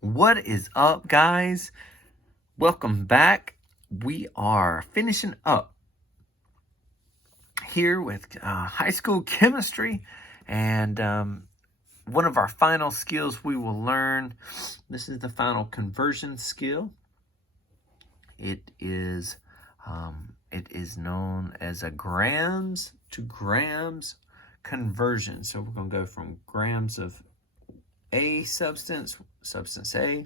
What is up, guys? Welcome back. We are finishing up here with high school chemistry, and one of our final skills we will learn. This is the final conversion skill. It is known as a grams to grams conversion. So we're going to go from grams of a substance A,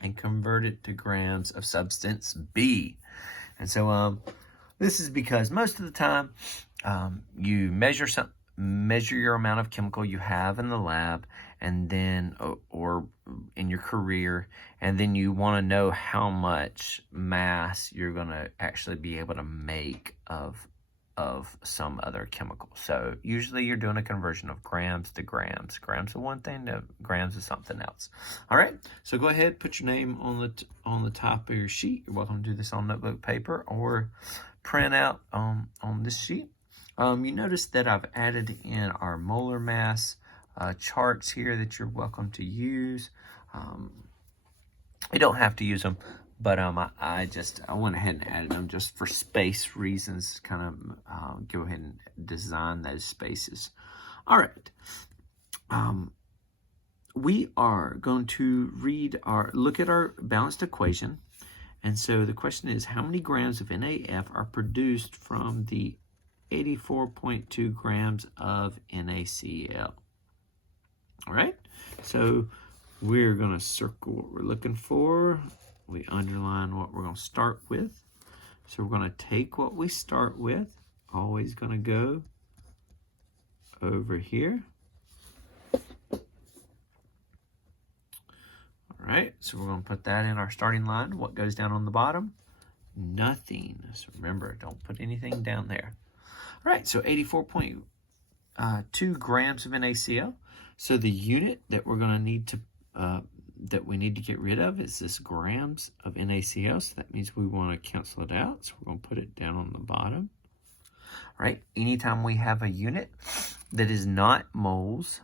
and convert it to grams of substance B. And so this is because most of the time you measure your amount of chemical you have in the lab, and then or in your career, and then you want to know how much mass you're going to actually be able to make of some other chemical. So usually you're doing a conversion of grams to grams. Grams of one thing to grams of something else. All right, so go ahead, put your name on the top of your sheet. You're welcome to do this on notebook paper or print out on this sheet. You notice that I've added in our molar mass charts here that you're welcome to use. You don't have to use them, but I went ahead and added them just for space reasons. Kind of go ahead and design those spaces. All right. We are going to look at our balanced equation. And so the question is, how many grams of NaF are produced from the 84.2 grams of NaCl? All right. So we're going to circle what we're looking for. We underline what we're going to start with. So we're going to take what we start with, always going to go over here. All right, so we're going to put that in our starting line. What goes down on the bottom? Nothing. So remember, don't put anything down there. All right, so 84.2 grams of NaCl. So the unit that we're going to need to that we need to get rid of is this grams of NaCl. So that means we want to cancel it out. So we're going to put it down on the bottom. All right, anytime we have a unit that is not moles,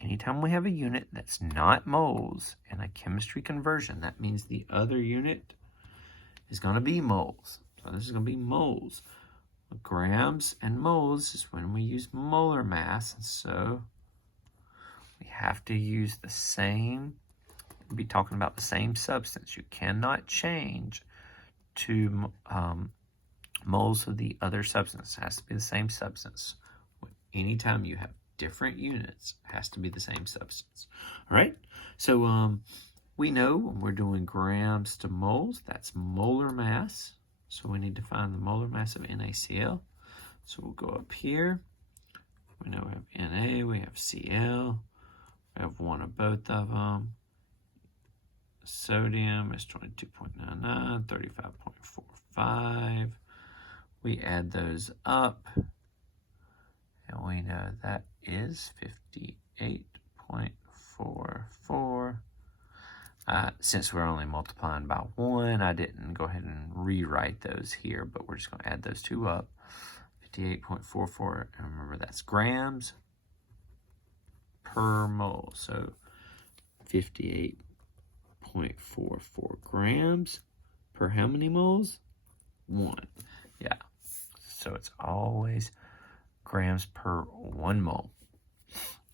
anytime we have a unit that's not moles in a chemistry conversion, that means the other unit is going to be moles. So this is going to be moles. Grams and moles is when we use molar mass, and so we have to use the same. We'll be talking about the same substance. You cannot change to moles of the other substance. It has to be the same substance. Anytime you have different units, it has to be the same substance. All right, so we know when we're doing grams to moles, that's molar mass. So we need to find the molar mass of NaCl. So we'll go up here. We know we have Na, we have Cl. We have one of both of them. Sodium is 22.99, 35.45. We add those up, and we know that is 58.44. Since we're only multiplying by 1, I didn't go ahead and rewrite those here, but we're just going to add those two up. 58.44, and remember that's grams per mole. So 58.44 grams per how many moles? 1. Yeah. So it's always grams per 1 mole.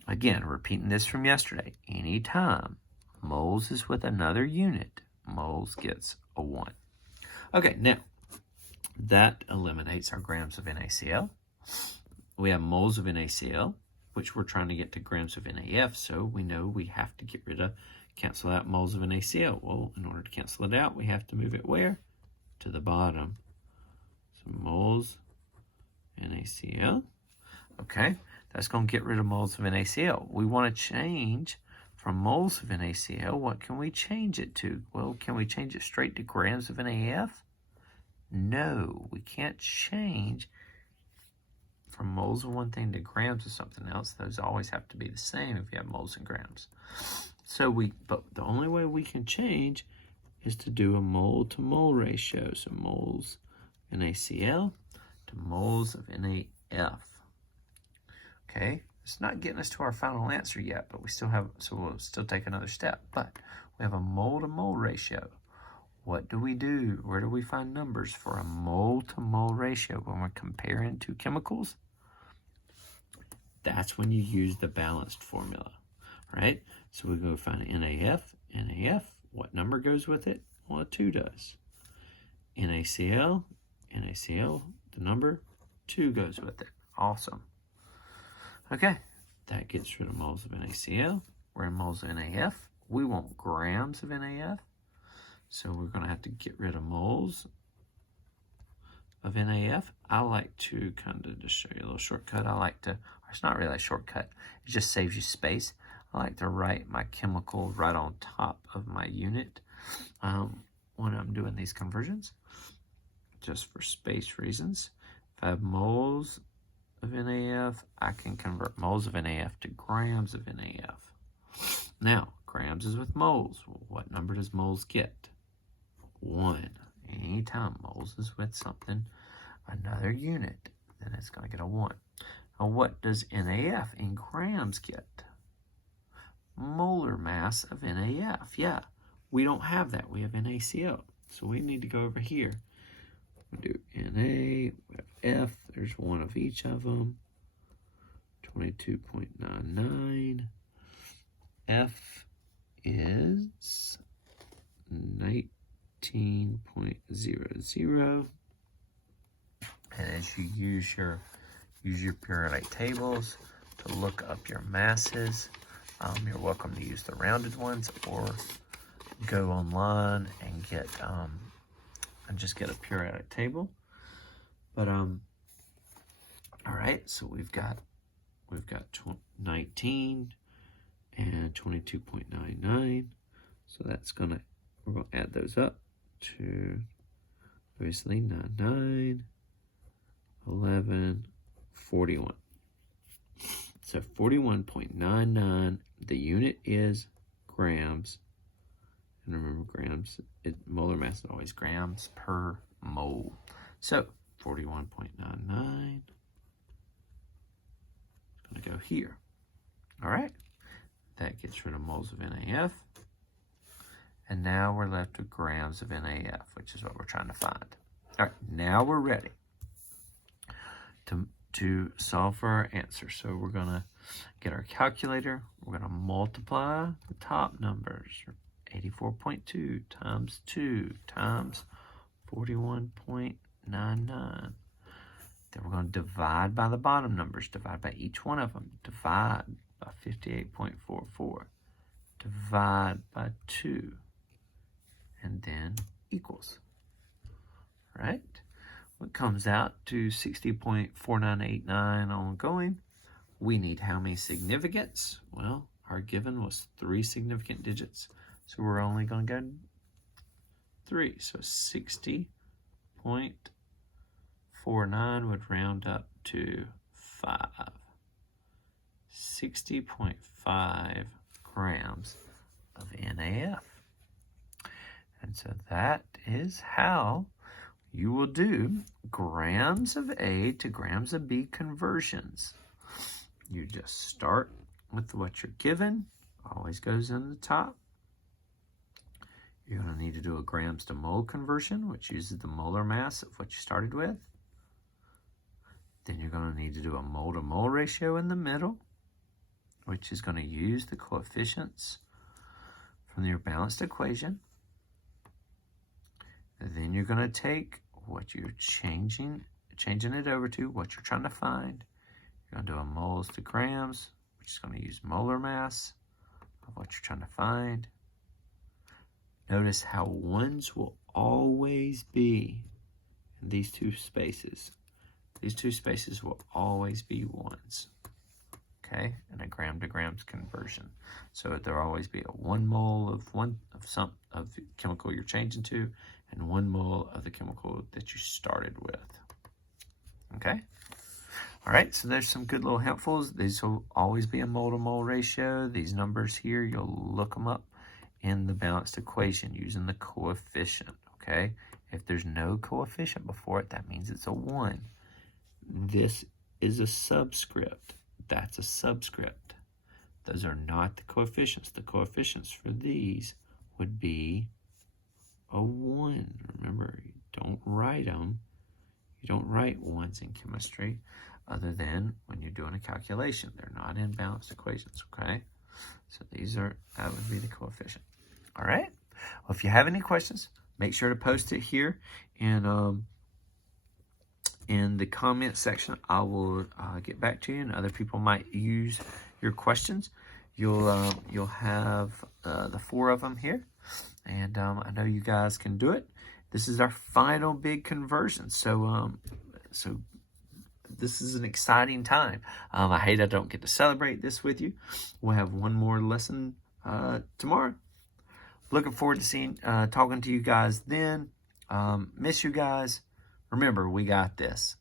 Again, repeating this from yesterday. Anytime moles is with another unit, moles gets a 1. Okay, now that eliminates our grams of NaCl. We have moles of NaCl, which we're trying to get to grams of NaF, so we know we have to cancel out moles of NaCl. Well, in order to cancel it out, we have to move it where? To the bottom. So moles NaCl. Okay, that's going to get rid of moles of NaCl. We want to change from moles of NaCl. What can we change it to? Well, can we change it straight to grams of NaF? No, we can't change from moles of one thing to grams of something else. Those always have to be the same if you have moles and grams. But the only way we can change is to do a mole to mole ratio. So moles NaCl to moles of NaF. Okay, It's not getting us to our final answer yet, but we still have, so we'll still take another step. But we have a mole to mole ratio. What do we do? Where do we find numbers for a mole to mole ratio when we're comparing two chemicals? That's when you use the balanced formula, right? So we go find NaF. NaF, what number goes with it? Well, a 2 does. NaCl, NaCl, the number 2 goes with it. Awesome. Okay, that gets rid of moles of NaCl. We're in moles of NaF. We want grams of NaF. So we're going to have to get rid of moles of NaF. I like to kind of just show you a little shortcut. It's not really a shortcut. It just saves you space. I like to write my chemical right on top of my unit when I'm doing these conversions, just for space reasons. If I have moles of NaF, I can convert moles of NaF to grams of NaF. Now, grams is with moles. What number does moles get? 1. Anytime moles is with something, another unit, then it's going to get a 1. Now, what does NaF in grams get? Molar mass of NaF. Yeah, we don't have that. We have NaCl. So we need to go over here. We do Na, we have F. There's one of each of them. 22.99. F is 19.00. And as you use your periodic tables to look up your masses, you're welcome to use the rounded ones or go online and just get a periodic table. But all right, so we've got 19 and 22.99. So we're gonna add those up to obviously 99, 11, 41. So 41.99, the unit is grams. And remember, grams, molar mass is always grams per mole. So 41.99 is going to go here. All right, that gets rid of moles of NaF. And now we're left with grams of NaF, which is what we're trying to find. All right, now we're ready to solve for our answer. So we're going to get our calculator. We're going to multiply the top numbers. 84.2 times 2 times 41.99. Then we're going to divide by the bottom numbers. Divide by each one of them. Divide by 58.44. Divide by 2. And then equals. Right? What comes out to 60.4989 ongoing. We need how many significants? Well, our given was 3 significant digits. So we're only going to go 3. So 60.49 would round up to 5. 60.5 grams of NaF. And so that is how you will do grams of A to grams of B conversions. You just start with what you're given. Always goes in the top. You're going to need to do a grams to mole conversion, which uses the molar mass of what you started with. Then you're going to need to do a mole to mole ratio in the middle, which is going to use the coefficients from your balanced equation. And then you're going to take what you're changing it over to, what you're trying to find. You're going to do a moles to grams, which is going to use molar mass of what you're trying to find. Notice how ones will always be in these two spaces. These two spaces will always be ones, okay, in a gram to grams conversion. So there'll always be a 1 mole of the chemical you're changing to, and 1 mole of the chemical that you started with. Okay. All right, so there's some good little helpfuls. These will always be a mole to mole ratio. These numbers here, you'll look them up in the balanced equation using the coefficient, okay? If there's no coefficient before it, that means it's a 1. This is a subscript. that's a subscript. Those are not the coefficients. The coefficients for these would be a 1. Remember, you don't write them. You don't write ones in chemistry other than when you're doing a calculation. They're not in balanced equations, okay? So that would be the coefficient. All right? Well, if you have any questions, make sure to post it here in the comment section. I will get back to you, and other people might use your questions. You'll have the 4 of them here, and I know you guys can do it. This is our final big conversion, so this is an exciting time. I hate I don't get to celebrate this with you. We'll have one more lesson tomorrow. Looking forward to talking to you guys then. Miss you guys. Remember, we got this.